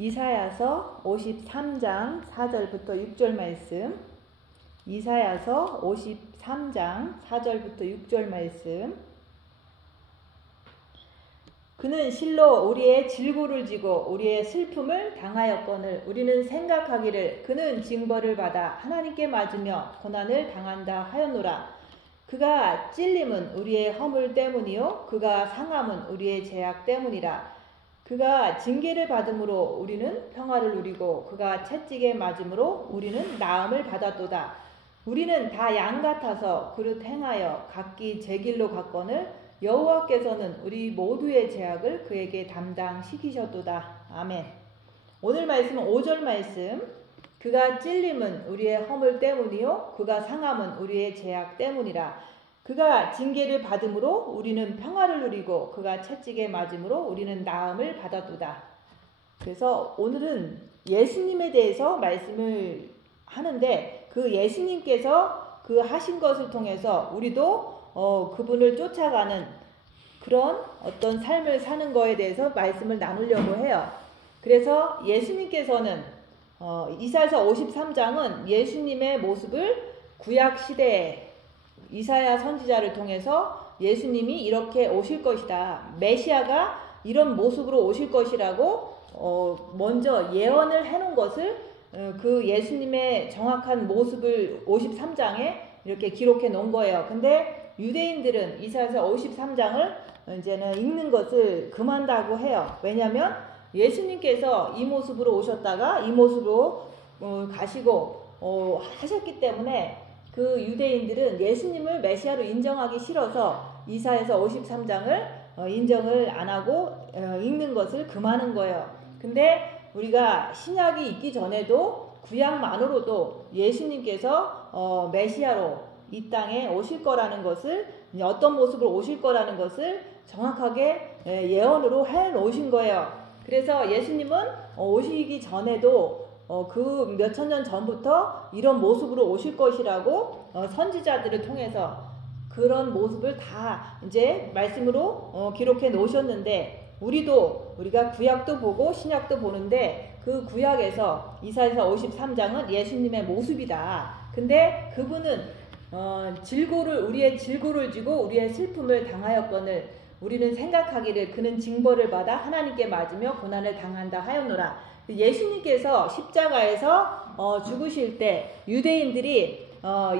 이사야서 53장 4절부터 6절 말씀. 이사야서 53장 4절부터 6절 말씀. 그는 실로 우리의 질고를 지고 우리의 슬픔을 당하였거늘 우리는 생각하기를 그는 징벌을 받아 하나님께 맞으며 고난을 당한다 하였노라. 그가 찔림은 우리의 허물 때문이요 그가 상함은 우리의 죄악 때문이라. 그가 징계를 받음으로 우리는 평화를 누리고 그가 채찍에 맞음으로 우리는 나음을 받았도다. 우리는 다 양 같아서 그릇 행하여 각기 제 길로 갔거늘 여호와께서는 우리 모두의 죄악을 그에게 담당시키셨도다. 아멘. 오늘 말씀은 5절 말씀. 그가 찔림은 우리의 허물 때문이요 그가 상함은 우리의 죄악 때문이라. 그가 징계를 받음으로 우리는 평화를 누리고 그가 채찍에 맞음으로 우리는 나음을 받았도다. 그래서 오늘은 예수님에 대해서 말씀을 하는데 그 예수님께서 그 하신 것을 통해서 우리도 그분을 쫓아가는 그런 어떤 삶을 사는 거에 대해서 말씀을 나누려고 해요. 그래서 예수님께서는 이사야서 53장은 예수님의 모습을 구약 시대에 이사야 선지자를 통해서 예수님이 이렇게 오실 것이다. 메시아가 이런 모습으로 오실 것이라고 먼저 예언을 해놓은 것을 그 예수님의 정확한 모습을 53장에 이렇게 기록해 놓은 거예요. 근데 유대인들은 이사야서 53장을 이제는 읽는 것을 금한다고 해요. 왜냐하면 예수님께서 이 모습으로 오셨다가 이 모습으로 가시고 하셨기 때문에 그 유대인들은 예수님을 메시아로 인정하기 싫어서 이사야서 53장을 인정을 안 하고 읽는 것을 금하는 거예요. 근데 우리가 신약이 있기 전에도 구약만으로도 예수님께서 메시아로 이 땅에 오실 거라는 것을 어떤 모습으로 오실 거라는 것을 정확하게 예언으로 해 놓으신 거예요. 그래서 예수님은 오시기 전에도 그 몇천 년 전부터 이런 모습으로 오실 것이라고 선지자들을 통해서 그런 모습을 다 이제 말씀으로 기록해 놓으셨는데 우리가 구약도 보고 신약도 보는데 그 구약에서 이사야서 53장은 예수님의 모습이다. 근데 그분은 우리의 질고를 지고 우리의 슬픔을 당하였거늘 우리는 생각하기를 그는 징벌을 받아 하나님께 맞으며 고난을 당한다 하였노라. 예수님께서 십자가에서 죽으실 때 유대인들이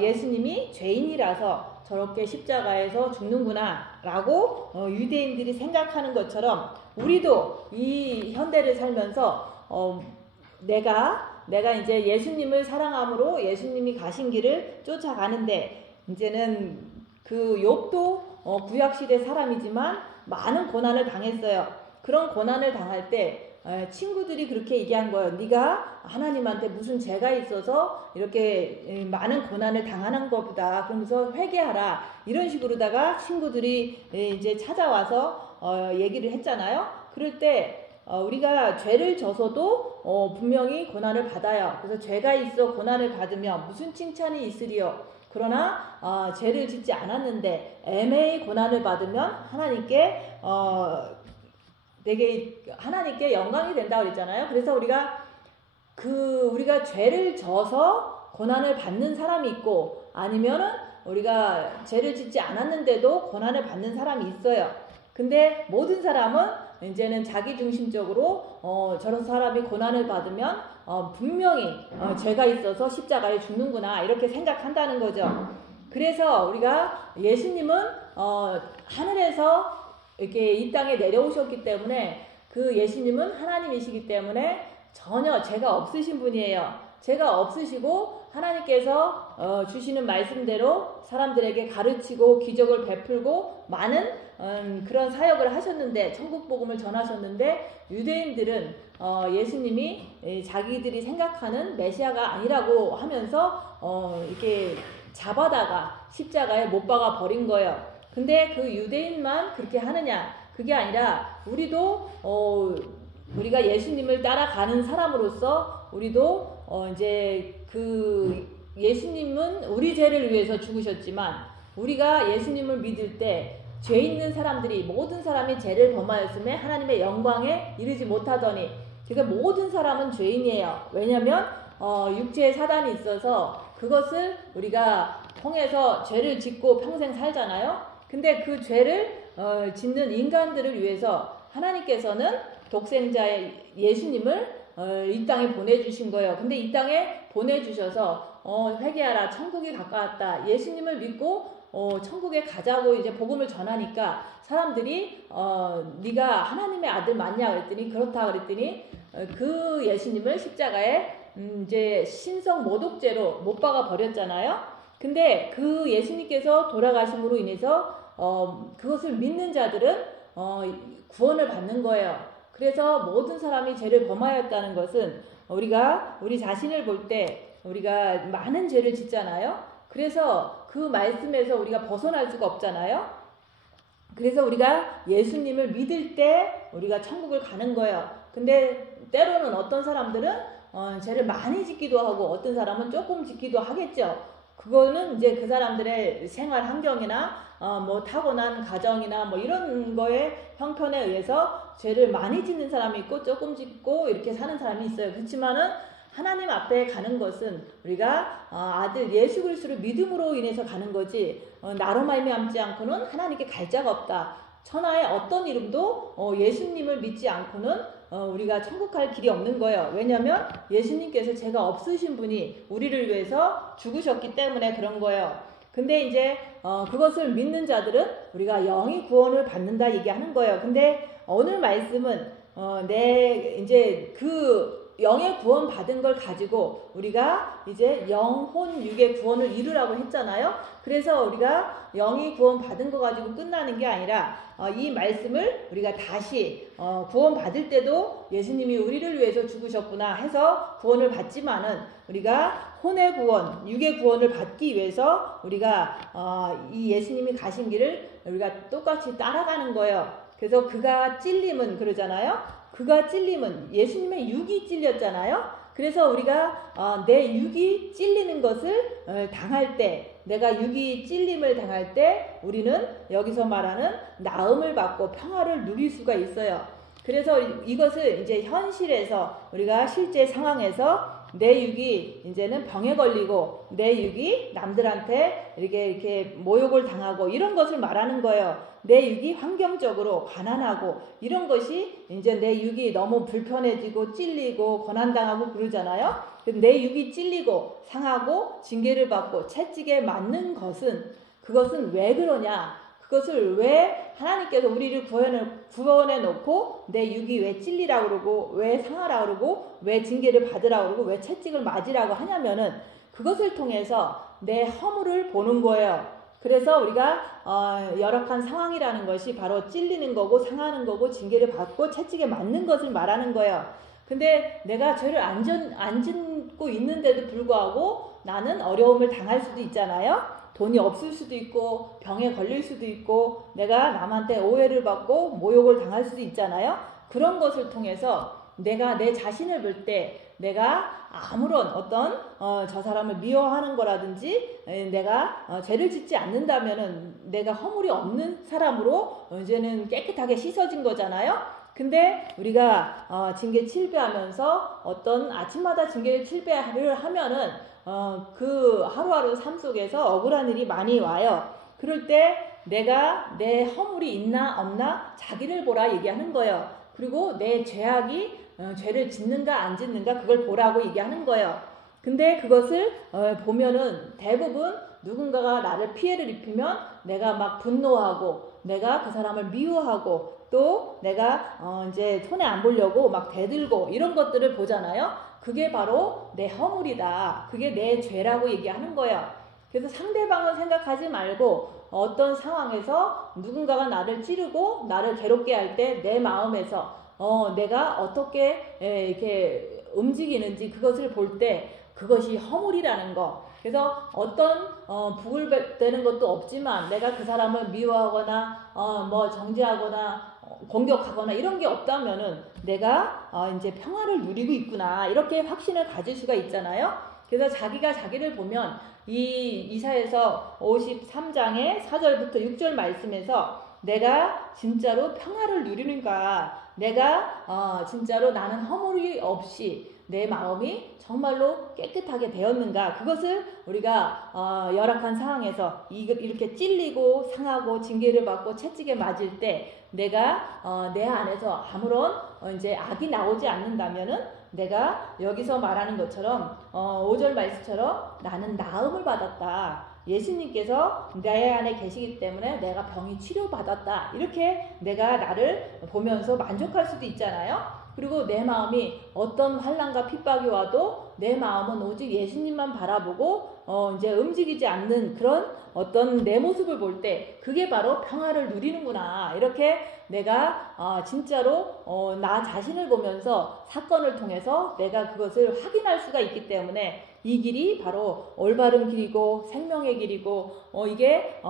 예수님이 죄인이라서 저렇게 십자가에서 죽는구나 라고 유대인들이 생각하는 것처럼 우리도 이 현대를 살면서 내가 이제 예수님을 사랑함으로 예수님이 가신 길을 쫓아가는데 이제는 그 욥도 구약시대 사람이지만 많은 고난을 당했어요. 그런 고난을 당할 때 친구들이 그렇게 얘기한 거예요. 네가 하나님한테 무슨 죄가 있어서 이렇게 많은 고난을 당하는 것보다 그러면서 회개하라 이런 식으로다가 친구들이 이제 찾아와서 얘기를 했잖아요. 그럴 때 우리가 죄를 져서도 분명히 고난을 받아요. 그래서 죄가 있어 고난을 받으면 무슨 칭찬이 있으리요. 그러나 죄를 짓지 않았는데 애매히 고난을 받으면 하나님께 되게 하나님께 영광이 된다고 그랬잖아요. 그래서 우리가 죄를 져서 고난을 받는 사람이 있고 아니면은 우리가 죄를 짓지 않았는데도 고난을 받는 사람이 있어요. 근데 모든 사람은 이제는 자기중심적으로 저런 사람이 고난을 받으면 분명히 죄가 있어서 십자가에 죽는구나 이렇게 생각한다는 거죠. 그래서 우리가 예수님은 하늘에서 이렇게 이 땅에 내려오셨기 때문에 그 예수님은 하나님이시기 때문에 전혀 죄가 없으신 분이에요. 죄가 없으시고 하나님께서 주시는 말씀대로 사람들에게 가르치고 기적을 베풀고 많은 그런 사역을 하셨는데 천국 복음을 전하셨는데 유대인들은 예수님이 자기들이 생각하는 메시아가 아니라고 하면서 이렇게 잡아다가 십자가에 못 박아 버린 거예요. 근데 그 유대인만 그렇게 하느냐? 그게 아니라 우리도 우리가 예수님을 따라가는 사람으로서 우리도 이제 그 예수님은 우리 죄를 위해서 죽으셨지만 우리가 예수님을 믿을 때 죄 있는 사람들이 모든 사람이 죄를 범하였음에 하나님의 영광에 이르지 못하더니 그래서 모든 사람은 죄인이에요. 왜냐하면 육체에 사단이 있어서 그것을 우리가 통해서 죄를 짓고 평생 살잖아요. 근데 그 죄를 짓는 인간들을 위해서 하나님께서는 독생자의 예수님을 이 땅에 보내주신 거예요. 근데 이 땅에 보내주셔서 회개하라, 천국이 가까웠다. 예수님을 믿고 천국에 가자고 이제 복음을 전하니까 사람들이 네가 하나님의 아들 맞냐 그랬더니 그렇다 그랬더니 그 예수님을 십자가에 이제 신성 모독죄로 못 박아 버렸잖아요. 근데 그 예수님께서 돌아가심으로 인해서 그것을 믿는 자들은 구원을 받는 거예요. 그래서 모든 사람이 죄를 범하였다는 것은 우리 자신을 볼 때 우리가 많은 죄를 짓잖아요. 그래서 그 말씀에서 우리가 벗어날 수가 없잖아요. 그래서 우리가 예수님을 믿을 때 우리가 천국을 가는 거예요. 근데 때로는 어떤 사람들은 죄를 많이 짓기도 하고 어떤 사람은 조금 짓기도 하겠죠. 그거는 이제 그 사람들의 생활 환경이나 뭐 타고난 가정이나 뭐 이런 거에 형편에 의해서 죄를 많이 짓는 사람이 있고 조금 짓고 이렇게 사는 사람이 있어요. 그렇지만은 하나님 앞에 가는 것은 우리가 아들 예수 그리스도를 믿음으로 인해서 가는 거지 나로 말미암지 않고는 하나님께 갈 자가 없다. 천하의 어떤 이름도 예수님을 믿지 않고는 우리가 천국 갈 길이 없는 거예요. 왜냐하면 예수님께서 죄가 없으신 분이 우리를 위해서 죽으셨기 때문에 그런 거예요. 근데 이제 그것을 믿는 자들은 우리가 영이 구원을 받는다 얘기하는 거예요. 근데 오늘 말씀은 이제 그 영의 구원 받은 걸 가지고 우리가 이제 영혼 육의 구원을 이루라고 했잖아요. 그래서 우리가 영이 구원 받은 거 가지고 끝나는 게 아니라 이 말씀을 우리가 다시 구원 받을 때도 예수님이 우리를 위해서 죽으셨구나 해서 구원을 받지만은 우리가 혼의 구원, 육의 구원을 받기 위해서 우리가 이 예수님이 가신 길을 우리가 똑같이 따라가는 거예요. 그래서 그가 찔림은 그러잖아요. 그가 찔림은 예수님의 육이 찔렸잖아요. 그래서 우리가 내 육이 찔리는 것을 당할 때, 내가 육이 찔림을 당할 때 우리는 여기서 말하는 나음을 받고 평화를 누릴 수가 있어요. 그래서 이것을 이제 현실에서 우리가 실제 상황에서 내 육이 이제는 병에 걸리고 내 육이 남들한테 이렇게 모욕을 당하고 이런 것을 말하는 거예요. 내 육이 환경적으로 가난하고 이런 것이 이제 내 육이 너무 불편해지고 찔리고 고난당하고 그러잖아요. 내 육이 찔리고 상하고 징계를 받고 채찍에 맞는 것은 그것은 왜 그러냐? 그것을 왜 하나님께서 우리를 구원해 놓고 내 육이 왜 찔리라고 그러고 왜 상하라고 그러고 왜 징계를 받으라고 그러고 왜 채찍을 맞으라고 하냐면은 그것을 통해서 내 허물을 보는 거예요. 그래서 우리가 열악한 상황이라는 것이 바로 찔리는 거고 상하는 거고 징계를 받고 채찍에 맞는 것을 말하는 거예요. 근데 내가 죄를 안 짓고 있는데도 불구하고 나는 어려움을 당할 수도 있잖아요. 돈이 없을 수도 있고 병에 걸릴 수도 있고 내가 남한테 오해를 받고 모욕을 당할 수도 있잖아요. 그런 것을 통해서 내가 내 자신을 볼 때 내가 아무런 어떤 저 사람을 미워하는 거라든지 내가 죄를 짓지 않는다면은 내가 허물이 없는 사람으로 이제는 깨끗하게 씻어진 거잖아요. 근데 우리가 징계 7배하면서 어떤 아침마다 징계를 7배를 하면은 그 하루하루 삶 속에서 억울한 일이 많이 와요. 그럴 때 내가 내 허물이 있나 없나 자기를 보라 얘기하는 거예요. 그리고 내 죄악이 죄를 짓는가 안 짓는가 그걸 보라고 얘기하는 거예요. 근데 그것을 보면은 대부분 누군가가 나를 피해를 입히면 내가 막 분노하고 내가 그 사람을 미워하고 또 내가 이제 손해 안 보려고 막 대들고 이런 것들을 보잖아요. 그게 바로 내 허물이다. 그게 내 죄라고 얘기하는 거예요. 그래서 상대방을 생각하지 말고 어떤 상황에서 누군가가 나를 찌르고 나를 괴롭게 할 때 내 마음에서 내가 어떻게 이렇게 움직이는지 그것을 볼 때 그것이 허물이라는 거. 그래서 어떤 부글대는 것도 없지만 내가 그 사람을 미워하거나 뭐 정죄하거나 공격하거나 이런 게 없다면은 내가 이제 평화를 누리고 있구나 이렇게 확신을 가질 수가 있잖아요. 그래서 자기가 자기를 보면 이 이사야서 53장의 4절부터 6절 말씀에서 내가 진짜로 평화를 누리는가, 내가 진짜로 나는 허물이 없이 내 마음이 정말로 깨끗하게 되었는가. 그것을 우리가 열악한 상황에서 이렇게 찔리고 상하고 징계를 받고 채찍에 맞을 때 내가 내 안에서 아무런 이제 악이 나오지 않는다면은 내가 여기서 말하는 것처럼 5절 말씀처럼 나는 나음을 받았다. 예수님께서 내 안에 계시기 때문에 내가 병이 치료받았다. 이렇게 내가 나를 보면서 만족할 수도 있잖아요. 그리고 내 마음이 어떤 환난과 핍박이 와도 내 마음은 오직 예수님만 바라보고 이제 움직이지 않는 그런 어떤 내 모습을 볼 때 그게 바로 평화를 누리는구나. 이렇게 내가 진짜로 나 자신을 보면서 사건을 통해서 내가 그것을 확인할 수가 있기 때문에 이 길이 바로 올바른 길이고 생명의 길이고 이게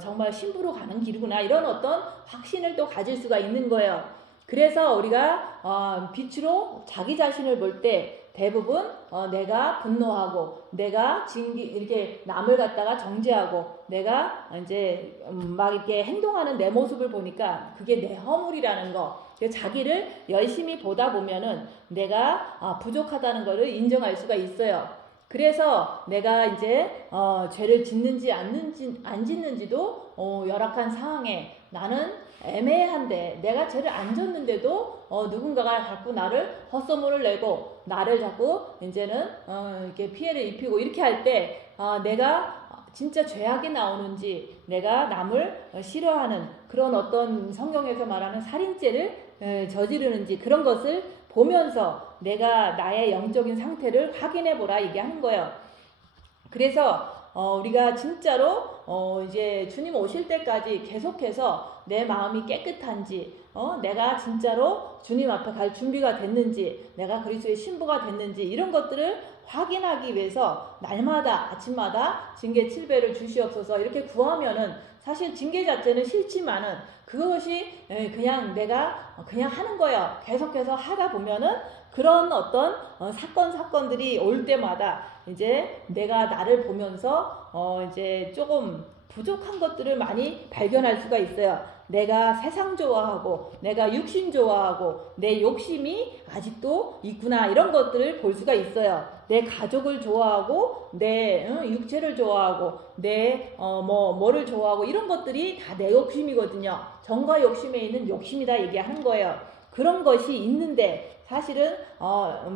정말 신부로 가는 길이구나. 이런 어떤 확신을 또 가질 수가 있는 거예요. 그래서 우리가 빛으로 자기 자신을 볼 때 대부분 내가 분노하고 내가 이렇게 남을 갖다가 정죄하고 내가 이제 막 이렇게 행동하는 내 모습을 보니까 그게 내 허물이라는 거. 자기를 열심히 보다 보면은 내가 부족하다는 것을 인정할 수가 있어요. 그래서 내가 이제 죄를 짓는지 안 짓는지도 열악한 상황에 나는 애매한데 내가 죄를 안 졌는데도 누군가가 자꾸 나를 헛소문을 내고 나를 자꾸 이제는 이렇게 피해를 입히고 이렇게 할 때 내가 진짜 죄악이 나오는지 내가 남을 싫어하는 그런 어떤 성경에서 말하는 살인죄를 저지르는지 그런 것을 보면서 내가 나의 영적인 상태를 확인해 보라 얘기하는 거예요. 그래서 우리가 진짜로 이제 주님 오실 때까지 계속해서 내 마음이 깨끗한지 내가 진짜로 주님 앞에 갈 준비가 됐는지 내가 그리스도의 신부가 됐는지 이런 것들을 확인하기 위해서 날마다 아침마다 징계 7배를 주시옵소서 이렇게 구하면은 사실 징계 자체는 싫지만은 그것이 그냥 내가 그냥 하는 거예요. 계속해서 하다 보면은 그런 어떤 사건들이 올 때마다 이제 내가 나를 보면서 이제 조금 부족한 것들을 많이 발견할 수가 있어요. 내가 세상 좋아하고 내가 육신 좋아하고 내 욕심이 아직도 있구나 이런 것들을 볼 수가 있어요. 내 가족을 좋아하고 내 육체를 좋아하고 내 뭐를 좋아하고 이런 것들이 다 내 욕심이거든요. 정과 욕심에 있는 욕심이다 얘기하는 거예요. 그런 것이 있는데 사실은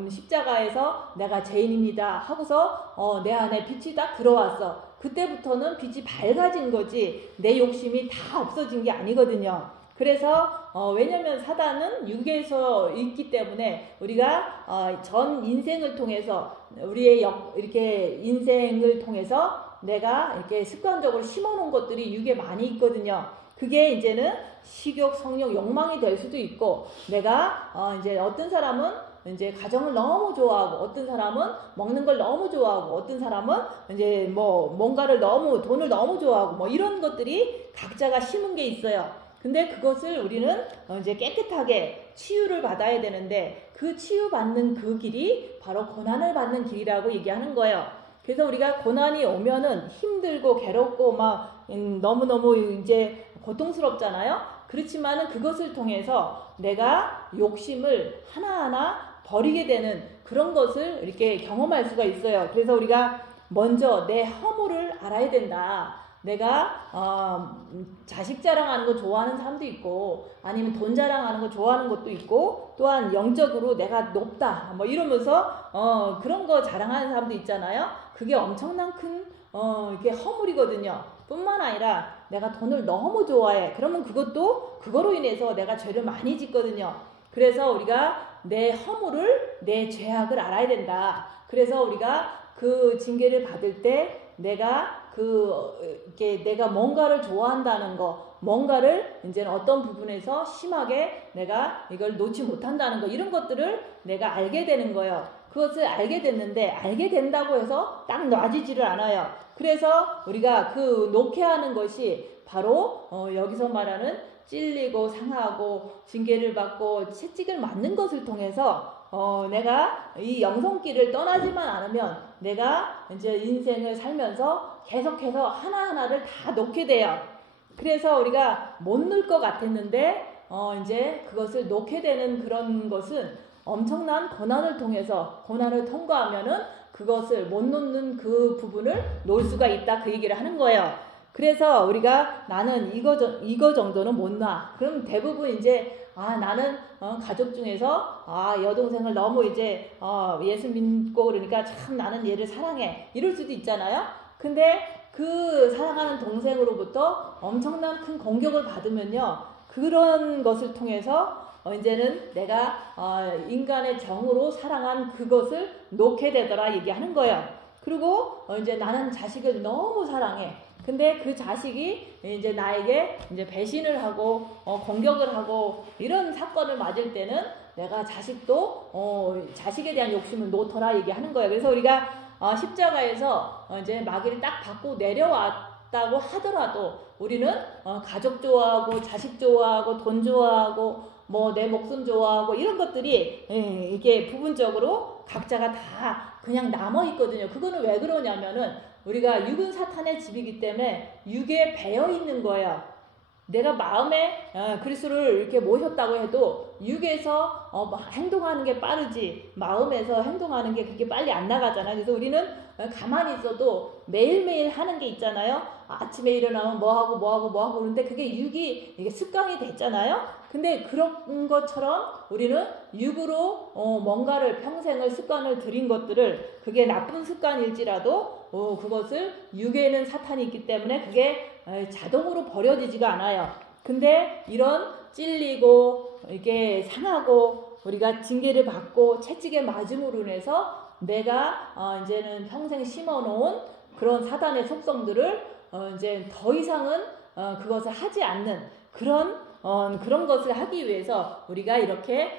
십자가에서 내가 죄인입니다 하고서 내 안에 빛이 딱 들어왔어. 그때부터는 빛이 밝아진 거지 내 욕심이 다 없어진 게 아니거든요. 그래서 왜냐면 사단은 육에서 있기 때문에 우리가 전 인생을 통해서 우리의 이렇게 인생을 통해서 내가 이렇게 습관적으로 심어놓은 것들이 육에 많이 있거든요. 그게 이제는 식욕, 성욕, 욕망이 될 수도 있고 내가 이제 어떤 사람은 이제 가정을 너무 좋아하고 어떤 사람은 먹는 걸 너무 좋아하고 어떤 사람은 이제 뭔가를 돈을 너무 좋아하고 이런 것들이 각자가 심은 게 있어요. 근데 그것을 우리는 이제 깨끗하게 치유를 받아야 되는데 그 치유받는 그 길이 바로 고난을 받는 길이라고 얘기하는 거예요. 그래서 우리가 고난이 오면은 힘들고 괴롭고 막 너무너무 이제 고통스럽잖아요. 그렇지만은 그것을 통해서 내가 욕심을 하나하나 버리게 되는 그런 것을 이렇게 경험할 수가 있어요. 그래서 우리가 먼저 내 허물을 알아야 된다. 내가 자식 자랑하는 거 좋아하는 사람도 있고 아니면 돈 자랑하는 거 좋아하는 것도 있고 또한 영적으로 내가 높다 이러면서 그런 거 자랑하는 사람도 있잖아요. 그게 엄청난 큰 이렇게 허물이거든요. 뿐만 아니라 내가 돈을 너무 좋아해. 그러면 그것도 그거로 인해서 내가 죄를 많이 짓거든요. 그래서 우리가 내 허물을 내 죄악을 알아야 된다. 그래서 우리가 그 징계를 받을 때 내가 이렇게 내가 뭔가를 좋아한다는 거, 뭔가를 이제는 어떤 부분에서 심하게 내가 이걸 놓지 못한다는 거, 이런 것들을 내가 알게 되는 거예요. 그것을 알게 됐는데 알게 된다고 해서 딱 놔지지를 않아요. 그래서 우리가 그 놓게 하는 것이 바로 여기서 말하는 찔리고 상하고 징계를 받고 채찍을 맞는 것을 통해서 내가 이 영성길을 떠나지만 않으면 내가 이제 인생을 살면서 계속해서 하나하나를 다 놓게 돼요. 그래서 우리가 못 놓을 것 같았는데 이제 그것을 놓게 되는 그런 것은 엄청난 고난을 통해서 고난을 통과하면은 그것을 못 놓는 그 부분을 놓을 수가 있다 그 얘기를 하는 거예요. 그래서 우리가 나는 이거 정도는 못 놔. 그럼 대부분 이제 나는 가족 중에서 여동생을 너무 이제 예수 믿고 그러니까 참 나는 얘를 사랑해 이럴 수도 있잖아요. 근데 그 사랑하는 동생으로부터 엄청난 큰 공격을 받으면요, 그런 것을 통해서 이제는 내가 인간의 정으로 사랑한 그것을 놓게 되더라 얘기하는 거예요. 그리고 이제 나는 자식을 너무 사랑해. 근데 그 자식이 이제 나에게 이제 배신을 하고 공격을 하고 이런 사건을 맞을 때는 내가 자식에 대한 욕심을 놓더라 얘기하는 거예요. 그래서 우리가 십자가에서 이제 마귀를 딱 받고 내려왔다고 하더라도 우리는 가족 좋아하고 자식 좋아하고 돈 좋아하고 뭐 내 목숨 좋아하고 이런 것들이 이게 부분적으로 각자가 다 그냥 남아 있거든요. 그거는 왜 그러냐면은 우리가 육은 사탄의 집이기 때문에 육에 배어 있는 거예요. 내가 마음에 그리스도를 이렇게 모셨다고 해도 육에서 행동하는 게 빠르지 마음에서 행동하는 게 그렇게 빨리 안 나가잖아요. 그래서 우리는 가만히 있어도 매일매일 하는 게 있잖아요. 아침에 일어나면 뭐하고 그러는데 그게 육이 이게 습관이 됐잖아요. 근데 그런 것처럼 우리는 육으로 뭔가를 평생을 습관을 들인 것들을 그게 나쁜 습관일지라도 그것을 육에는 사탄이 있기 때문에 그게 자동으로 버려지지가 않아요. 근데 이런 찔리고 이게 상하고 우리가 징계를 받고 채찍에 맞음으로 인해서 내가 이제는 평생 심어놓은 그런 사단의 속성들을 이제 더 이상은 그것을 하지 않는 그런 것을 하기 위해서 우리가 이렇게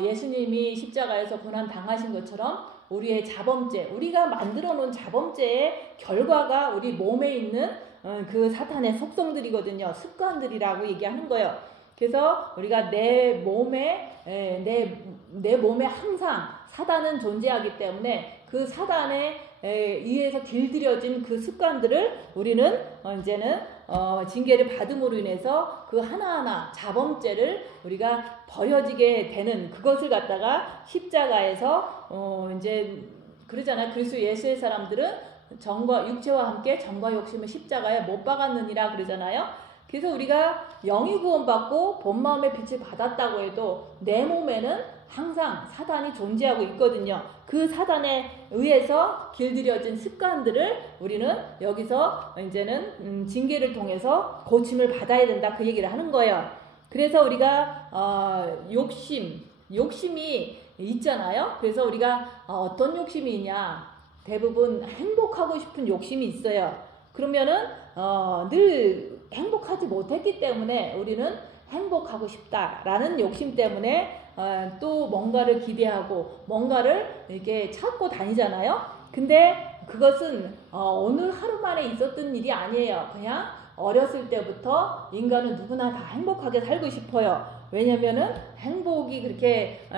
예수님이 십자가에서 고난 당하신 것처럼 우리의 자범죄, 우리가 만들어 놓은 자범죄의 결과가 우리 몸에 있는 그 사탄의 속성들이거든요. 습관들이라고 얘기하는 거예요. 그래서 우리가 내 몸에 항상 사단은 존재하기 때문에 그 사단에 의해서 길들여진 그 습관들을 우리는 이제는 징계를 받음으로 인해서 그 하나하나 자범죄를 우리가 버려지게 되는 그것을 갖다가 십자가에서 이제 그러잖아요. 그리스도 예수의 사람들은 육체와 함께 정과 욕심을 십자가에 못 박았느니라 그러잖아요. 그래서 우리가 영이 구원받고 본 마음의 빛을 받았다고 해도 내 몸에는 항상 사단이 존재하고 있거든요. 그 사단에 의해서 길들여진 습관들을 우리는 여기서 이제는 징계를 통해서 고침을 받아야 된다 그 얘기를 하는 거예요. 그래서 우리가 욕심이 있잖아요. 그래서 우리가 어떤 욕심이 있냐, 대부분 행복하고 싶은 욕심이 있어요. 그러면은 늘 행복하지 못했기 때문에 우리는 행복하고 싶다라는 욕심 때문에 또 뭔가를 기대하고 뭔가를 이렇게 찾고 다니잖아요. 근데 그것은 오늘 하루 만에 있었던 일이 아니에요. 그냥 어렸을 때부터 인간은 누구나 다 행복하게 살고 싶어요. 왜냐면은 행복이 그렇게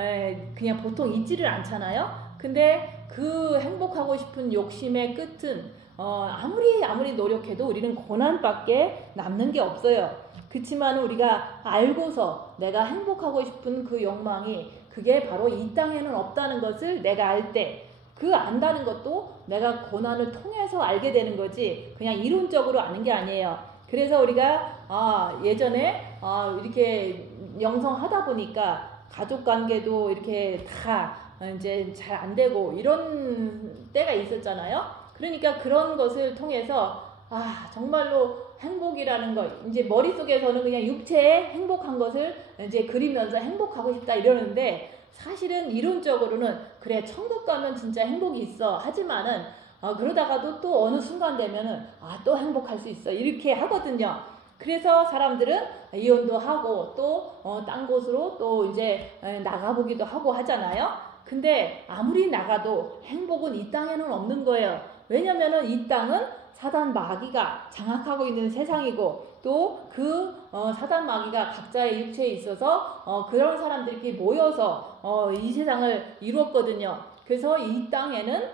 그냥 보통 있지를 않잖아요. 근데 그 행복하고 싶은 욕심의 끝은 아무리 노력해도 우리는 고난밖에 남는 게 없어요. 그렇지만 우리가 알고서 내가 행복하고 싶은 그 욕망이 그게 바로 이 땅에는 없다는 것을 내가 알 때, 그 안다는 것도 내가 고난을 통해서 알게 되는 거지 그냥 이론적으로 아는 게 아니에요. 그래서 우리가 예전에 이렇게 영성하다 보니까 가족관계도 이렇게 다 이제 잘 안 되고 이런 때가 있었잖아요. 그러니까 그런 것을 통해서 정말로 행복이라는 것, 이제 머릿속에서는 그냥 육체에 행복한 것을 이제 그리면서 행복하고 싶다 이러는데 사실은 이론적으로는 그래 천국 가면 진짜 행복이 있어 하지만은 그러다가도 또 어느 순간 되면은 또 행복할 수 있어 이렇게 하거든요. 그래서 사람들은 이혼도 하고 또 딴 곳으로 또 이제 나가보기도 하고 하잖아요. 근데 아무리 나가도 행복은 이 땅에는 없는 거예요. 왜냐면은 이 땅은 사단 마귀가 장악하고 있는 세상이고 또 그 사단 마귀가 각자의 육체에 있어서 그런 사람들이 모여서 이 세상을 이루었거든요. 그래서 이 땅에는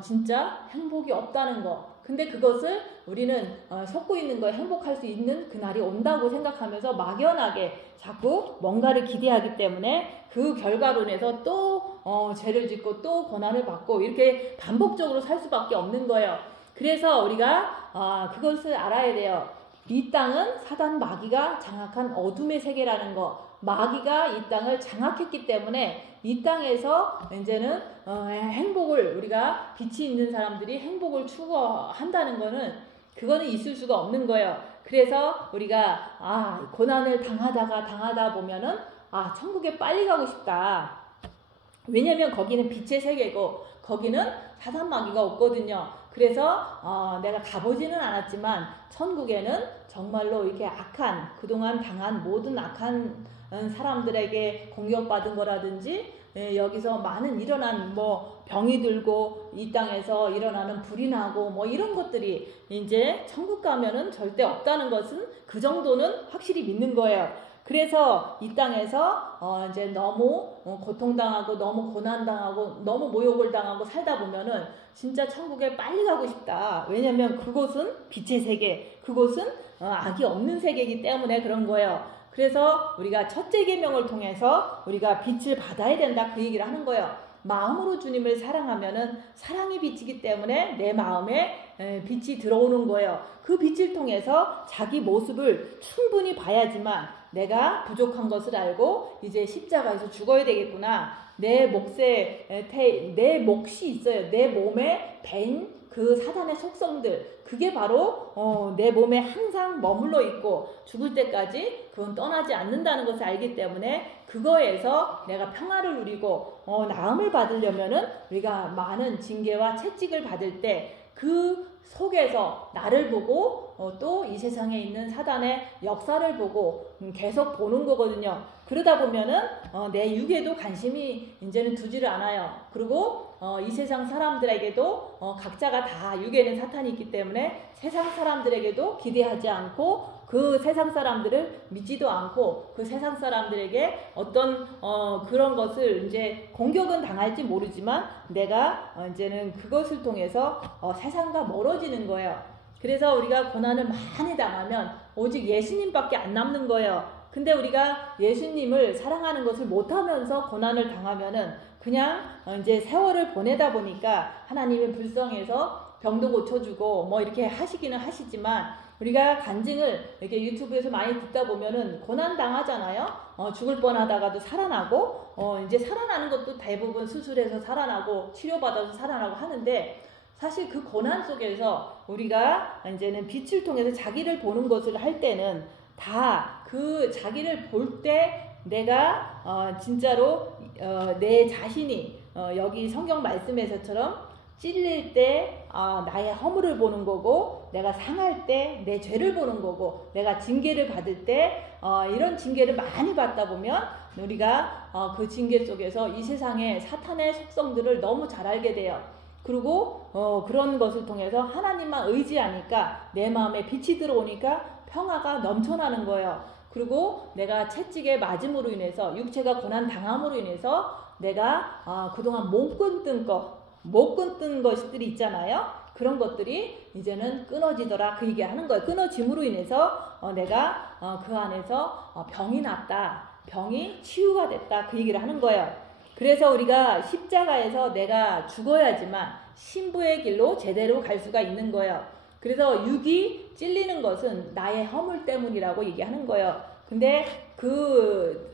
진짜 행복이 없다는 거. 근데 그것을 우리는 속고 있는 거에 행복할 수 있는 그날이 온다고 생각하면서 막연하게 자꾸 뭔가를 기대하기 때문에 그 결과로 인해서 또 죄를 짓고 또 고난을 받고 이렇게 반복적으로 살 수밖에 없는 거예요. 그래서 우리가 그것을 알아야 돼요. 이 땅은 사단 마귀가 장악한 어둠의 세계라는 거. 마귀가 이 땅을 장악했기 때문에 이 땅에서 이제는 행복을, 우리가 빛이 있는 사람들이 행복을 추구한다는 거는 그거는 있을 수가 없는 거예요. 그래서 우리가 고난을 당하다 보면은 천국에 빨리 가고 싶다. 왜냐면 거기는 빛의 세계고 거기는 사단 마귀가 없거든요. 그래서 내가 가보지는 않았지만 천국에는 정말로 이렇게 악한, 그동안 당한 모든 악한 사람들에게 공격받은 거라든지 여기서 많은 일어난 병이 들고 이 땅에서 일어나는 불이 나고 이런 것들이 이제 천국 가면은 절대 없다는 것은 그 정도는 확실히 믿는 거예요. 그래서 이 땅에서 이제 너무 고통당하고 너무 고난당하고 너무 모욕을 당하고 살다 보면은 진짜 천국에 빨리 가고 싶다. 왜냐면 그곳은 빛의 세계, 그곳은 악이 없는 세계이기 때문에 그런 거예요. 그래서 우리가 첫째 계명을 통해서 우리가 빛을 받아야 된다, 그 얘기를 하는 거예요. 마음으로 주님을 사랑하면은 사랑이 빛이기 때문에 내 마음에 빛이 들어오는 거예요. 그 빛을 통해서 자기 모습을 충분히 봐야지만 내가 부족한 것을 알고 이제 십자가에서 죽어야 되겠구나. 내 몫이 있어요. 내 몸에 배인 그 사단의 속성들, 그게 바로 내 몸에 항상 머물러 있고 죽을 때까지 그건 떠나지 않는다는 것을 알기 때문에 그거에서 내가 평화를 누리고 나음을 받으려면은 우리가 많은 징계와 채찍을 받을 때 그 속에서 나를 보고 또 이 세상에 있는 사단의 역사를 보고 계속 보는 거거든요. 그러다 보면은 내 육에도 관심이 이제는 두지를 않아요. 그리고 이 세상 사람들에게도 각자가 다 육에는 사탄이 있기 때문에 세상 사람들에게도 기대하지 않고 그 세상 사람들을 믿지도 않고 그 세상 사람들에게 어떤 그런 것을 이제 공격은 당할지 모르지만 내가 이제는 그것을 통해서 세상과 멀어지는 거예요. 그래서 우리가 고난을 많이 당하면 오직 예수님밖에 안 남는 거예요. 근데 우리가 예수님을 사랑하는 것을 못하면서 고난을 당하면은 그냥 이제 세월을 보내다 보니까 하나님이 불쌍해서 병도 고쳐주고 이렇게 하시기는 하시지만 우리가 간증을 이렇게 유튜브에서 많이 듣다 보면은 고난 당하잖아요. 죽을 뻔하다가도 살아나고 이제 살아나는 것도 대부분 수술해서 살아나고 치료받아서 살아나고 하는데 사실 그 고난 속에서 우리가 이제는 빛을 통해서 자기를 보는 것을 할 때는 다 그 자기를 볼 때 내가 진짜로 내 자신이 여기 성경 말씀에서처럼 찔릴 때 나의 허물을 보는 거고 내가 상할 때 내 죄를 보는 거고 내가 징계를 받을 때 이런 징계를 많이 받다 보면 우리가 그 징계 속에서 이 세상의 사탄의 속성들을 너무 잘 알게 돼요. 그리고 그런 것을 통해서 하나님만 의지하니까 내 마음에 빛이 들어오니까 평화가 넘쳐나는 거예요. 그리고 내가 채찍에 맞음으로 인해서 육체가 고난 당함으로 인해서 내가 그동안 못 끊던 것들이 있잖아요. 그런 것들이 이제는 끊어지더라, 그 얘기하는 거예요. 끊어짐으로 인해서 내가 그 안에서 병이 났다, 병이 치유가 됐다, 그 얘기를 하는 거예요. 그래서 우리가 십자가에서 내가 죽어야지만 신부의 길로 제대로 갈 수가 있는 거예요. 그래서 육이 찔리는 것은 나의 허물 때문이라고 얘기하는 거예요. 근데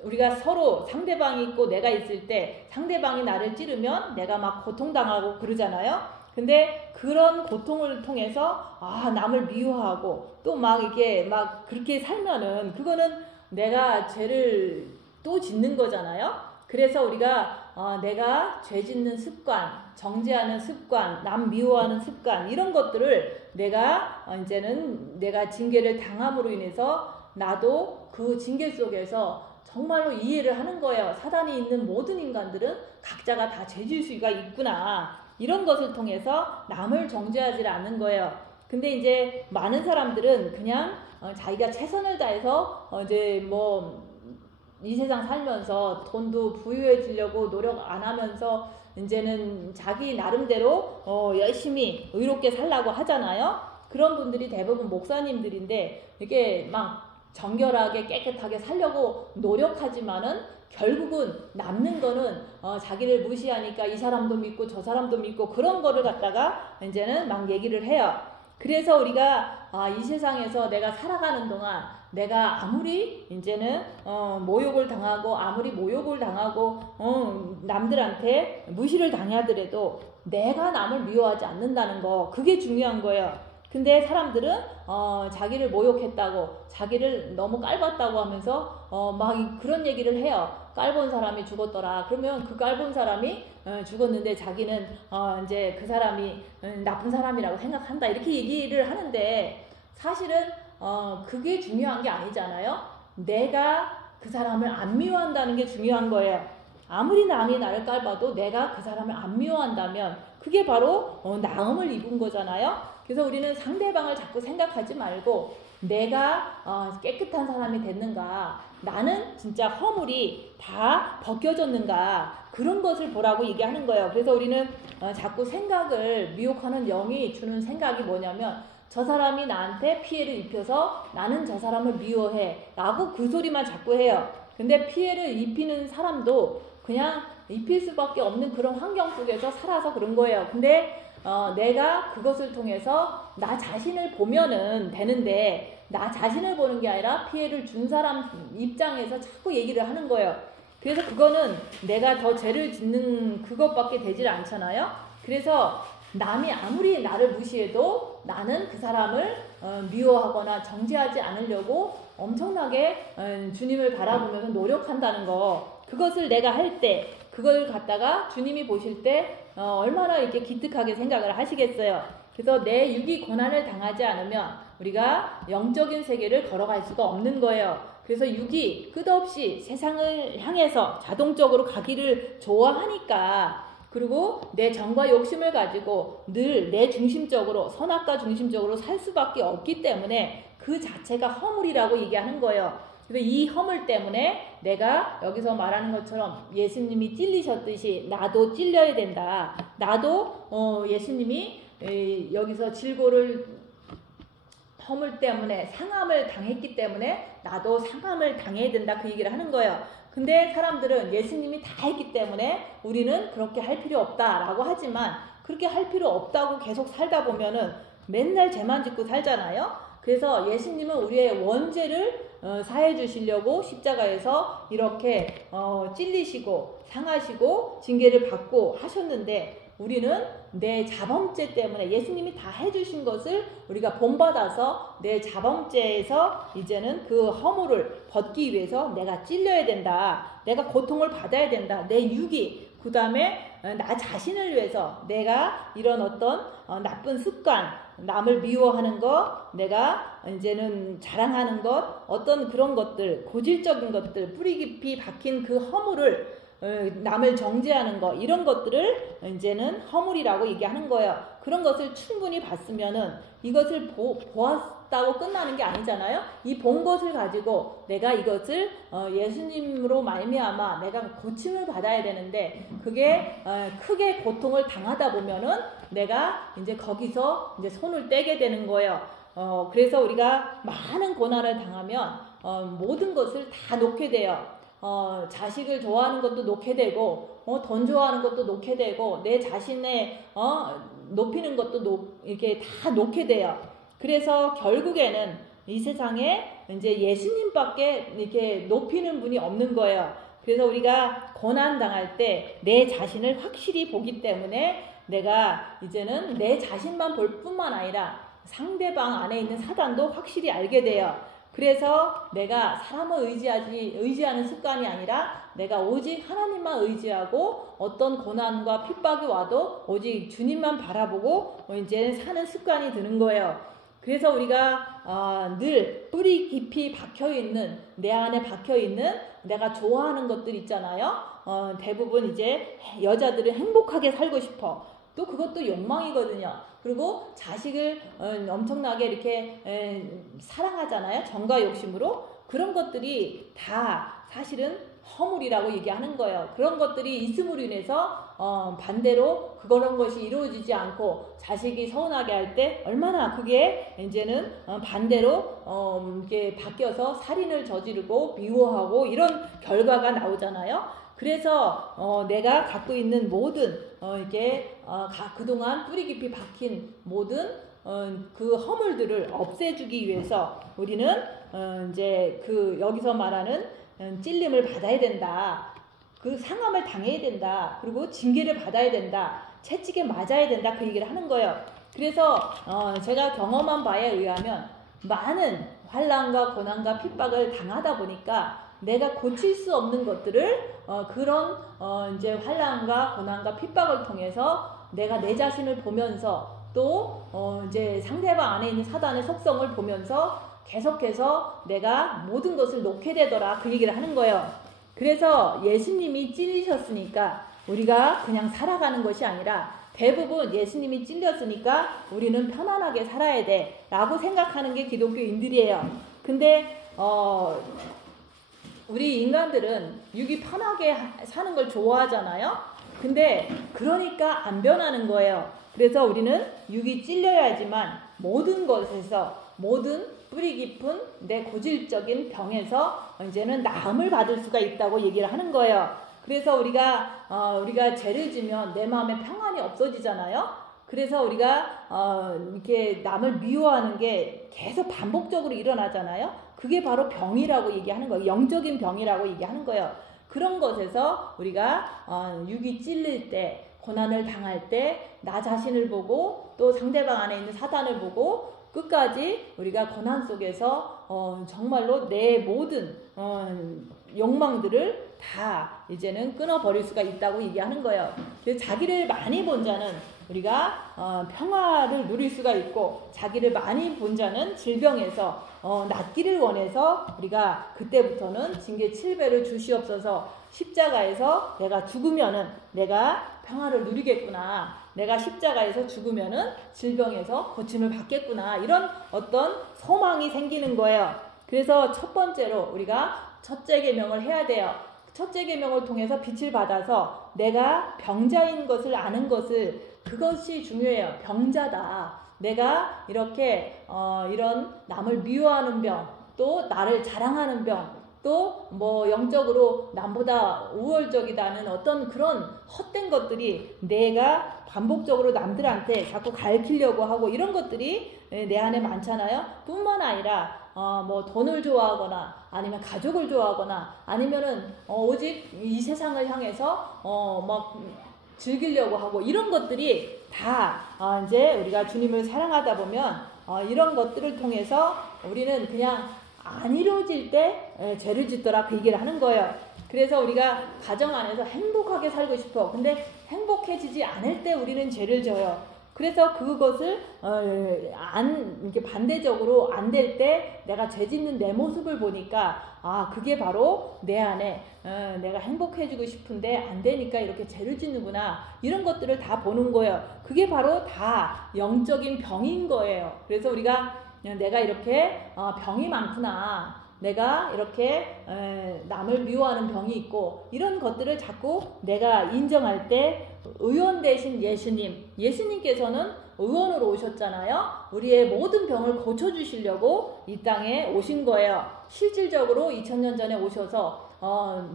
우리가 서로 상대방이 있고 내가 있을 때 상대방이 나를 찌르면 내가 막 고통당하고 그러잖아요. 근데 그런 고통을 통해서 남을 미워하고 또 막 이렇게 막 그렇게 살면은 그거는 내가 죄를 또 짓는 거잖아요. 그래서 우리가 내가 죄 짓는 습관, 정죄하는 습관, 남 미워하는 습관, 이런 것들을 내가 이제는 내가 징계를 당함으로 인해서 나도 그 징계 속에서 정말로 이해를 하는 거예요. 사단이 있는 모든 인간들은 각자가 다 죄 지을 수가 있구나, 이런 것을 통해서 남을 정죄하지 않는 거예요. 근데 이제 많은 사람들은 그냥 자기가 최선을 다해서 이제 이 세상 살면서 돈도 부유해지려고 노력 안 하면서 이제는 자기 나름대로 열심히 의롭게 살라고 하잖아요. 그런 분들이 대부분 목사님들인데 이게 막 정결하게 깨끗하게 살려고 노력하지만은 결국은 남는 거는 자기를 무시하니까 이 사람도 믿고 저 사람도 믿고 그런 거를 갖다가 이제는 막 얘기를 해요. 그래서 우리가 이 세상에서 내가 살아가는 동안 내가 아무리 이제는 모욕을 당하고 아무리 모욕을 당하고 남들한테 무시를 당하더라도 내가 남을 미워하지 않는다는 거, 그게 중요한 거예요. 근데 사람들은 자기를 모욕했다고, 자기를 너무 깔봤다고 하면서 막 그런 얘기를 해요. 깔본 사람이 죽었더라. 그러면 그 깔본 사람이 죽었는데 자기는 이제 그 사람이 나쁜 사람이라고 생각한다, 이렇게 얘기를 하는데 사실은 그게 중요한 게 아니잖아요. 내가 그 사람을 안 미워한다는 게 중요한 거예요. 아무리 남이 나를 깔봐도 내가 그 사람을 안 미워한다면 그게 바로 나음을 입은 거잖아요. 그래서 우리는 상대방을 자꾸 생각하지 말고 내가 깨끗한 사람이 됐는가, 나는 진짜 허물이 다 벗겨졌는가, 그런 것을 보라고 얘기하는 거예요. 그래서 우리는 자꾸 생각을, 미혹하는 영이 주는 생각이 뭐냐면 저 사람이 나한테 피해를 입혀서 나는 저 사람을 미워해 라고 그 소리만 자꾸 해요. 근데 피해를 입히는 사람도 그냥 입힐 수밖에 없는 그런 환경 속에서 살아서 그런 거예요. 근데 내가 그것을 통해서 나 자신을 보면은 되는데 나 자신을 보는 게 아니라 피해를 준 사람 입장에서 자꾸 얘기를 하는 거예요. 그래서 그거는 내가 더 죄를 짓는 그것밖에 되질 않잖아요. 그래서 남이 아무리 나를 무시해도 나는 그 사람을 미워하거나 정죄하지 않으려고 엄청나게 주님을 바라보면서 노력한다는 거, 그것을 내가 할 때 그걸 갖다가 주님이 보실 때 얼마나 이렇게 기특하게 생각을 하시겠어요. 그래서 내 육이 고난을 당하지 않으면 우리가 영적인 세계를 걸어갈 수가 없는 거예요. 그래서 육이 끝없이 세상을 향해서 자동적으로 가기를 좋아하니까, 그리고 내 정과 욕심을 가지고 늘 내 중심적으로, 선악과 중심적으로 살 수밖에 없기 때문에 그 자체가 허물이라고 얘기하는 거예요. 그래서 이 허물 때문에 내가 여기서 말하는 것처럼 예수님이 찔리셨듯이 나도 찔려야 된다. 나도 예수님이 여기서 질고를 허물 때문에 상함을 당했기 때문에 나도 상함을 당해야 된다, 그 얘기를 하는 거예요. 근데 사람들은 예수님이 다 했기 때문에 우리는 그렇게 할 필요 없다라고 하지만, 그렇게 할 필요 없다고 계속 살다 보면은 맨날 죄만 짓고 살잖아요. 그래서 예수님은 우리의 원죄를 사해 주시려고 십자가에서 이렇게 찔리시고 상하시고 징계를 받고 하셨는데, 우리는 내 자범죄 때문에 예수님이 다 해주신 것을 우리가 본받아서 내 자범죄에서 이제는 그 허물을 벗기 위해서 내가 찔려야 된다, 내가 고통을 받아야 된다, 내 육이, 그 다음에 나 자신을 위해서 내가 이런 어떤 나쁜 습관, 남을 미워하는 것, 내가 이제는 자랑하는 것, 어떤 그런 것들, 고질적인 것들, 뿌리 깊이 박힌 그 허물을, 남을 정죄하는 것, 이런 것들을 이제는 허물이라고 얘기하는 거예요. 그런 것을 충분히 봤으면은 이것을 보았다고 끝나는 게 아니잖아요. 이 본 것을 가지고 내가 이것을 예수님으로 말미암아 내가 고침을 받아야 되는데, 그게 크게 고통을 당하다 보면은 내가 이제 거기서 이제 손을 떼게 되는 거예요. 그래서 우리가 많은 고난을 당하면 모든 것을 다 놓게 돼요. 자식을 좋아하는 것도 놓게 되고, 돈 좋아하는 것도 놓게 되고, 내 자신의 높이는 것도 이렇게 다 놓게 돼요. 그래서 결국에는 이 세상에 이제 예수님밖에 이렇게 높이는 분이 없는 거예요. 그래서 우리가 고난 당할 때 내 자신을 확실히 보기 때문에 내가 이제는 내 자신만 볼 뿐만 아니라 상대방 안에 있는 사단도 확실히 알게 돼요. 그래서 내가 사람을 의지하는 습관이 아니라 내가 오직 하나님만 의지하고 어떤 고난과 핍박이 와도 오직 주님만 바라보고 이제 사는 습관이 드는 거예요. 그래서 우리가 늘 뿌리 깊이 박혀있는, 내 안에 박혀있는 내가 좋아하는 것들 있잖아요. 대부분 이제 여자들은 행복하게 살고 싶어. 또 그것도 욕망이거든요. 그리고 자식을 엄청나게 이렇게 사랑하잖아요. 정과 욕심으로. 그런 것들이 다 사실은 허물이라고 얘기하는 거예요. 그런 것들이 있음으로 인해서 반대로 그런 것이 이루어지지 않고 자식이 서운하게 할 때 얼마나 그게 이제는 반대로 이게 바뀌어서 살인을 저지르고 미워하고 이런 결과가 나오잖아요. 그래서 내가 갖고 있는 모든 이게 그동안 뿌리 깊이 박힌 모든 그 허물들을 없애주기 위해서 우리는 이제 그 여기서 말하는 찔림을 받아야 된다. 그 상함을 당해야 된다. 그리고 징계를 받아야 된다. 채찍에 맞아야 된다. 그 얘기를 하는 거예요. 그래서 제가 경험한 바에 의하면 많은 환난과 고난과 핍박을 당하다 보니까 내가 고칠 수 없는 것들을 그런 이제 환난과 고난과 핍박을 통해서 내가 내 자신을 보면서 또 이제 상대방 안에 있는 사단의 속성을 보면서 계속해서 내가 모든 것을 놓게 되더라. 그 얘기를 하는 거예요. 그래서 예수님이 찔리셨으니까 우리가 그냥 살아가는 것이 아니라 대부분 예수님이 찔렸으니까 우리는 편안하게 살아야 돼 라고 생각하는 게 기독교인들이에요. 근데 우리 인간들은 육이 편하게 사는 걸 좋아하잖아요. 근데 그러니까 안 변하는 거예요. 그래서 우리는 육이 찔려야지만 모든 것에서 모든 뿌리 깊은 내 고질적인 병에서 이제는 나음을 받을 수가 있다고 얘기를 하는 거예요. 그래서 우리가 죄를 지면 내 마음에 평안이 없어지잖아요. 그래서 우리가 이렇게 남을 미워하는 게 계속 반복적으로 일어나잖아요. 그게 바로 병이라고 얘기하는 거예요. 영적인 병이라고 얘기하는 거예요. 그런 것에서 우리가 육이 찔릴 때, 고난을 당할 때 나 자신을 보고 또 상대방 안에 있는 사단을 보고 끝까지 우리가 고난 속에서 정말로 내 모든 욕망들을 다 이제는 끊어버릴 수가 있다고 얘기하는 거예요. 그래서 자기를 많이 본 자는 우리가 평화를 누릴 수가 있고, 자기를 많이 본 자는 질병에서 낫기를 원해서 우리가 그때부터는 징계 7배를 주시옵소서, 십자가에서 내가 죽으면은 내가 평화를 누리겠구나, 내가 십자가에서 죽으면은 질병에서 고침을 받겠구나, 이런 어떤 소망이 생기는 거예요. 그래서 첫 번째로 우리가 첫째 계명을 해야 돼요. 첫째 계명을 통해서 빛을 받아서 내가 병자인 것을 아는 것을, 그것이 중요해요. 병자다. 내가 이렇게 이런 남을 미워하는 병, 또 나를 자랑하는 병, 또 뭐 영적으로 남보다 우월적이다는 어떤 그런 헛된 것들이 내가 반복적으로 남들한테 자꾸 가르치려고 하고 이런 것들이 내 안에 많잖아요. 뿐만 아니라 뭐 돈을 좋아하거나 아니면 가족을 좋아하거나 아니면은 오직 이 세상을 향해서 막 즐기려고 하고 이런 것들이 다 이제 우리가 주님을 사랑하다 보면 이런 것들을 통해서 우리는 그냥 안 이루어질 때 죄를 짓더라, 그 얘기를 하는 거예요. 그래서 우리가 가정 안에서 행복하게 살고 싶어. 근데 행복해지지 않을 때 우리는 죄를 져요. 그래서 그것을 이렇게 반대적으로 안 될 때 내가 죄 짓는 내 모습을 보니까 그게 바로 내 안에 내가 행복해지고 싶은데 안 되니까 이렇게 죄를 짓는구나, 이런 것들을 다 보는 거예요. 그게 바로 다 영적인 병인 거예요. 그래서 우리가 내가 이렇게 병이 많구나, 내가 이렇게 남을 미워하는 병이 있고, 이런 것들을 자꾸 내가 인정할 때 의원 대신 예수님께서는 의원으로 오셨잖아요. 우리의 모든 병을 고쳐주시려고 이 땅에 오신 거예요. 실질적으로 2000년 전에 오셔서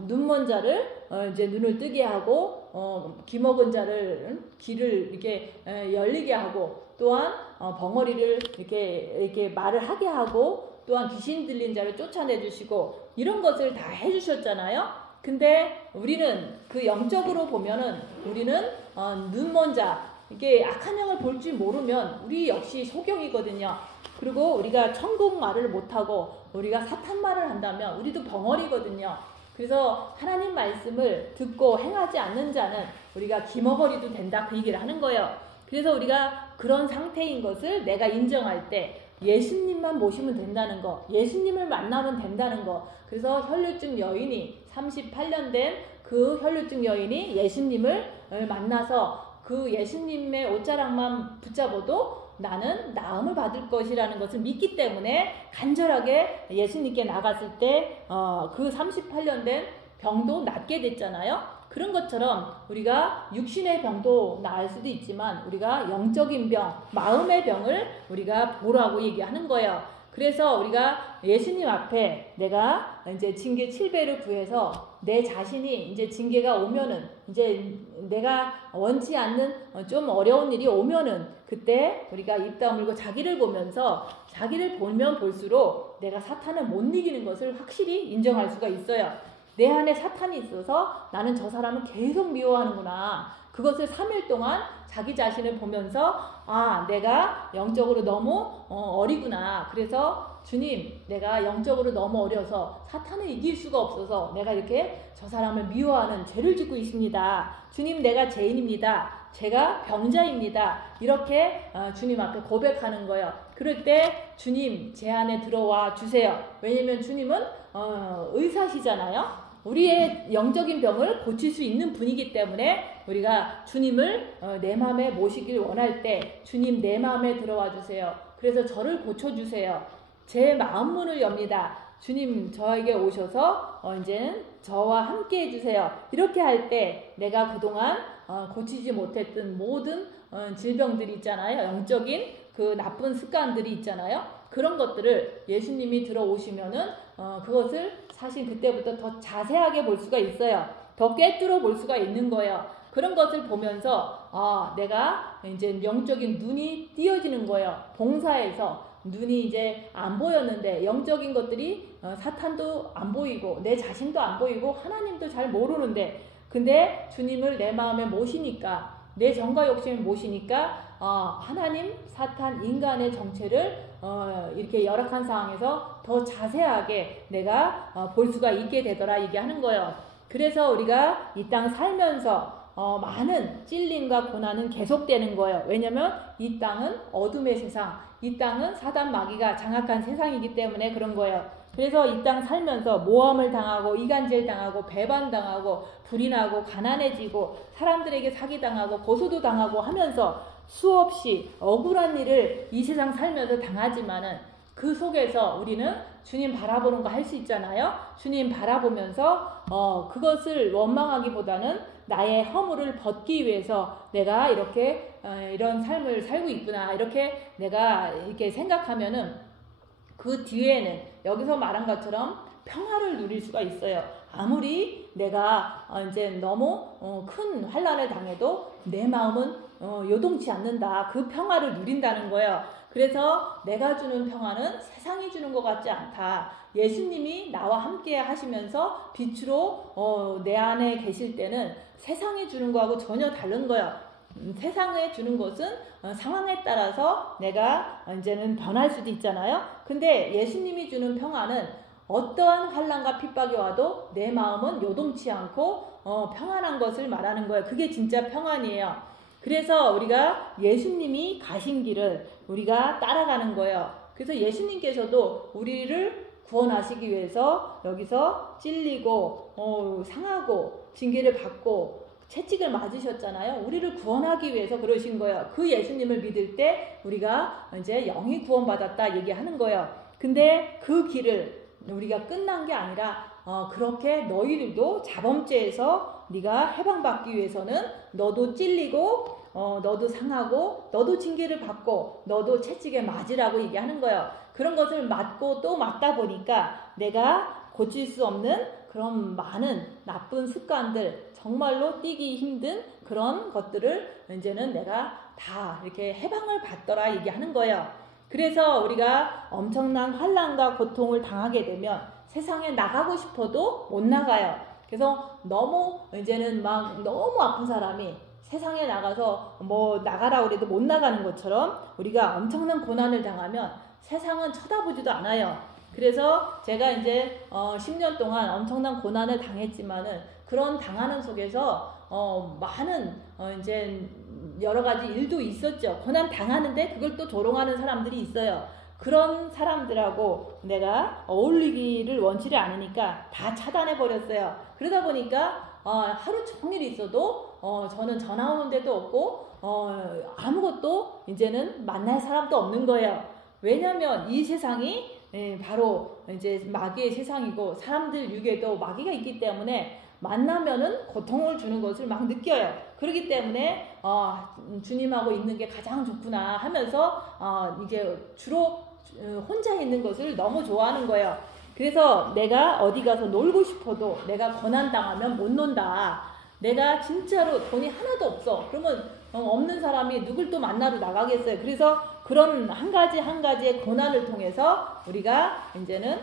눈먼 자를 이제 눈을 뜨게 하고, 귀 먹은 자를 귀를 이렇게 열리게 하고, 또한 벙어리를 이렇게 말을 하게 하고, 또한 귀신 들린 자를 쫓아내 주시고, 이런 것을 다 해주셨잖아요. 근데 우리는 그 영적으로 보면은 우리는 눈먼 자, 이게 악한 영을 볼 줄 모르면 우리 역시 소경이거든요. 그리고 우리가 천국 말을 못하고 우리가 사탄 말을 한다면 우리도 벙어리거든요. 그래서 하나님 말씀을 듣고 행하지 않는 자는 우리가 기머거리도 된다, 그 얘기를 하는 거예요. 그래서 우리가 그런 상태인 것을 내가 인정할 때 예수님만 모시면 된다는 거, 예수님을 만나면 된다는 거. 그래서 혈류증 여인이 38년 된 그 혈류증 여인이 예수님을 만나서 그 예수님의 옷자락만 붙잡아도 나는 나음을 받을 것이라는 것을 믿기 때문에 간절하게 예수님께 나갔을 때 그 38년 된 병도 낫게 됐잖아요. 그런 것처럼 우리가 육신의 병도 나을 수도 있지만 우리가 영적인 병, 마음의 병을 우리가 보라고 얘기하는 거예요. 그래서 우리가 예수님 앞에 내가 이제 징계 7배를 구해서 내 자신이 이제 징계가 오면은 이제 내가 원치 않는 좀 어려운 일이 오면은 그때 우리가 입 다물고 자기를 보면서 자기를 보면 볼수록 내가 사탄을 못 이기는 것을 확실히 인정할 수가 있어요. 내 안에 사탄이 있어서 나는 저 사람을 계속 미워하는구나. 그것을 3일 동안 자기 자신을 보면서 내가 영적으로 너무 어리구나. 그래서 주님, 내가 영적으로 너무 어려서 사탄을 이길 수가 없어서 내가 이렇게 저 사람을 미워하는 죄를 짓고 있습니다. 주님, 내가 죄인입니다. 제가 병자입니다. 이렇게 주님 앞에 고백하는 거예요. 그럴 때 주님, 제 안에 들어와 주세요. 왜냐면 주님은 의사시잖아요. 우리의 영적인 병을 고칠 수 있는 분이기 때문에 우리가 주님을 내 마음에 모시길 원할 때 주님, 내 마음에 들어와 주세요. 그래서 저를 고쳐주세요. 제 마음 문을 엽니다. 주님, 저에게 오셔서 이제는 저와 함께 해주세요. 이렇게 할 때 내가 그동안 고치지 못했던 모든 질병들이 있잖아요. 영적인 그 나쁜 습관들이 있잖아요. 그런 것들을 예수님이 들어오시면은 그것을 사실 그때부터 더 자세하게 볼 수가 있어요. 더 꿰뚫어 볼 수가 있는 거예요. 그런 것을 보면서 내가 이제 영적인 눈이 띄어지는 거예요. 봉사에서 눈이 이제 안 보였는데 영적인 것들이 사탄도 안 보이고 내 자신도 안 보이고 하나님도 잘 모르는데 근데 주님을 내 마음에 모시니까 내 정과 욕심을 모시니까 하나님, 사탄, 인간의 정체를 이렇게 열악한 상황에서 더 자세하게 내가 볼 수가 있게 되더라 얘기하는 거예요. 그래서 우리가 이 땅 살면서 많은 찔림과 고난은 계속되는 거예요. 왜냐면 이 땅은 어둠의 세상, 이 땅은 사단 마귀가 장악한 세상이기 때문에 그런 거예요. 그래서 이 땅 살면서 모함을 당하고 이간질 당하고 배반당하고 불이 나고 가난해지고 사람들에게 사기당하고 고소도 당하고 하면서 수없이 억울한 일을 이 세상 살면서 당하지만은 그 속에서 우리는 주님 바라보는 거 할 수 있잖아요. 주님 바라보면서 그것을 원망하기보다는 나의 허물을 벗기 위해서 내가 이렇게 이런 삶을 살고 있구나 이렇게 내가 이렇게 생각하면은 그 뒤에는 여기서 말한 것처럼 평화를 누릴 수가 있어요. 아무리 내가 이제 너무 큰 환난을 당해도 내 마음은 요동치 않는다. 그 평화를 누린다는 거예요. 그래서 내가 주는 평화는 세상이 주는 것 같지 않다. 예수님이 나와 함께 하시면서 빛으로 내 안에 계실 때는 세상이 주는 거하고 전혀 다른 거예요. 세상에 주는 것은 상황에 따라서 내가 이제는 변할 수도 있잖아요. 근데 예수님이 주는 평화는 어떠한 환난과 핍박이 와도 내 마음은 요동치 않고 평안한 것을 말하는 거예요. 그게 진짜 평안이에요. 그래서 우리가 예수님이 가신 길을 우리가 따라가는 거예요. 그래서 예수님께서도 우리를 구원하시기 위해서 여기서 찔리고 상하고 징계를 받고 채찍을 맞으셨잖아요. 우리를 구원하기 위해서 그러신 거예요. 그 예수님을 믿을 때 우리가 이제 영이 구원받았다 얘기하는 거예요. 근데 그 길을 우리가 끝난 게 아니라 그렇게 너희들도 자범죄에서 네가 해방받기 위해서는 너도 찔리고 너도 상하고 너도 징계를 받고 너도 채찍에 맞으라고 얘기하는 거예요. 그런 것을 맞고 또 맞다 보니까 내가 고칠 수 없는 그런 많은 나쁜 습관들 정말로 띄기 힘든 그런 것들을 이제는 내가 다 이렇게 해방을 받더라 얘기하는 거예요. 그래서 우리가 엄청난 환난과 고통을 당하게 되면 세상에 나가고 싶어도 못 나가요. 그래서 너무 이제는 막 너무 아픈 사람이 세상에 나가서 뭐 나가라고 해도 못 나가는 것처럼 우리가 엄청난 고난을 당하면 세상은 쳐다보지도 않아요. 그래서 제가 이제 10년 동안 엄청난 고난을 당했지만은 그런 당하는 속에서 많은 이제 여러 가지 일도 있었죠. 고난 당하는데 그걸 또 조롱하는 사람들이 있어요. 그런 사람들하고 내가 어울리기를 원치를 않으니까 다 차단해 버렸어요. 그러다 보니까 하루 종일 있어도 저는 전화 오는 데도 없고 아무것도 이제는 만날 사람도 없는 거예요. 왜냐하면 이 세상이 바로 이제 마귀의 세상이고 사람들 육에도 마귀가 있기 때문에 만나면은 고통을 주는 것을 막 느껴요. 그렇기 때문에 주님하고 있는 게 가장 좋구나 하면서 이게 주로 혼자 있는 것을 너무 좋아하는 거예요. 그래서 내가 어디 가서 놀고 싶어도 내가 고난당하면 못 논다. 내가 진짜로 돈이 하나도 없어. 그러면 없는 사람이 누굴 또 만나러 나가겠어요. 그래서 그런 한 가지 한 가지의 고난을 통해서 우리가 이제는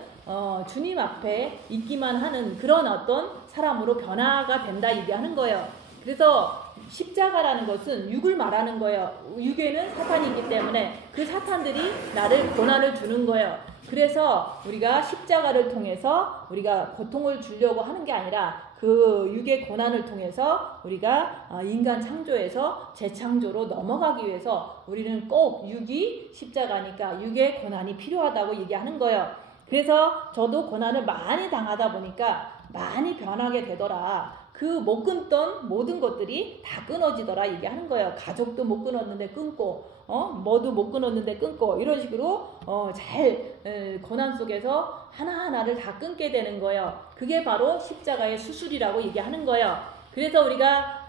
주님 앞에 있기만 하는 그런 어떤 사람으로 변화가 된다 얘기하는 거예요. 그래서 십자가라는 것은 육을 말하는 거예요. 육에는 사탄이 있기 때문에 그 사탄들이 나를 고난을 주는 거예요. 그래서 우리가 십자가를 통해서 우리가 고통을 주려고 하는 게 아니라 그 육의 고난을 통해서 우리가 인간 창조에서 재창조로 넘어가기 위해서 우리는 꼭 육이 십자가니까 육의 고난이 필요하다고 얘기하는 거예요. 그래서 저도 고난을 많이 당하다 보니까 많이 변하게 되더라. 그 못 끊던 모든 것들이 다 끊어지더라 얘기하는 거예요. 가족도 못 끊었는데 끊고 뭐도 못 끊었는데 끊고 이런 식으로 잘 고난 속에서 하나하나를 다 끊게 되는 거예요. 그게 바로 십자가의 수술이라고 얘기하는 거예요. 그래서 우리가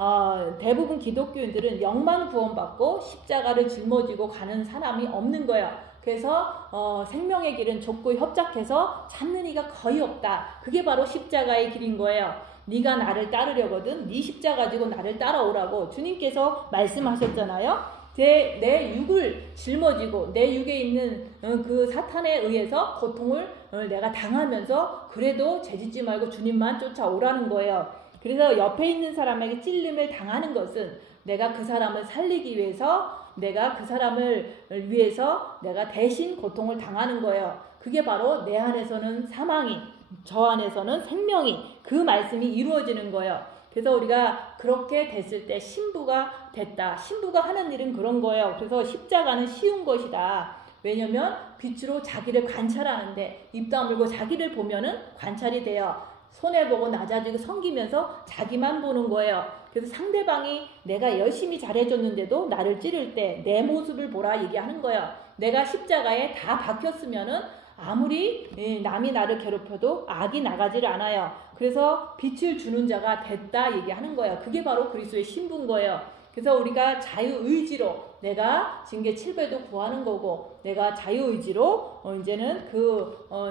대부분 기독교인들은 영만 구원받고 십자가를 짊어지고 가는 사람이 없는 거예요. 그래서 생명의 길은 좁고 협착해서 찾는 이가 거의 없다. 그게 바로 십자가의 길인 거예요. 네가 나를 따르려거든 네 십자가 가지고 나를 따라오라고 주님께서 말씀하셨잖아요. 내 육을 짊어지고 내 육에 있는 그 사탄에 의해서 고통을 내가 당하면서 그래도 죄짓지 말고 주님만 쫓아오라는 거예요. 그래서 옆에 있는 사람에게 찔림을 당하는 것은 내가 그 사람을 살리기 위해서 내가 그 사람을 위해서 내가 대신 고통을 당하는 거예요. 그게 바로 내 안에서는 사망이 저 안에서는 생명이 그 말씀이 이루어지는 거예요. 그래서 우리가 그렇게 됐을 때 신부가 됐다. 신부가 하는 일은 그런 거예요. 그래서 십자가는 쉬운 것이다. 왜냐면 빛으로 자기를 관찰하는데 입 다물고 자기를 보면은 관찰이 돼요. 손해보고 낮아지고 섬기면서 자기만 보는 거예요. 그래서 상대방이 내가 열심히 잘해줬는데도 나를 찌를 때 내 모습을 보라 얘기하는 거예요. 내가 십자가에 다 박혔으면은 아무리 남이 나를 괴롭혀도 악이 나가지를 않아요. 그래서 빛을 주는 자가 됐다 얘기하는 거예요. 그게 바로 그리스도의 신부인 거예요. 그래서 우리가 자유의지로 내가 징계 7배도 구하는 거고 내가 자유의지로 이제는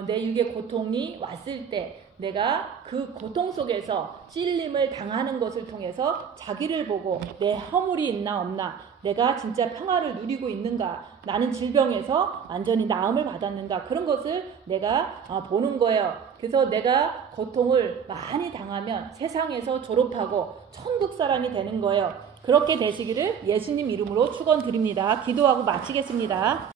내 육의 고통이 왔을 때 내가 그 고통 속에서 찔림을 당하는 것을 통해서 자기를 보고 내 허물이 있나 없나 내가 진짜 평화를 누리고 있는가 나는 질병에서 완전히 나음을 받았는가 그런 것을 내가 보는 거예요. 그래서 내가 고통을 많이 당하면 세상에서 졸업하고 천국 사람이 되는 거예요. 그렇게 되시기를 예수님 이름으로 축원드립니다. 기도하고 마치겠습니다.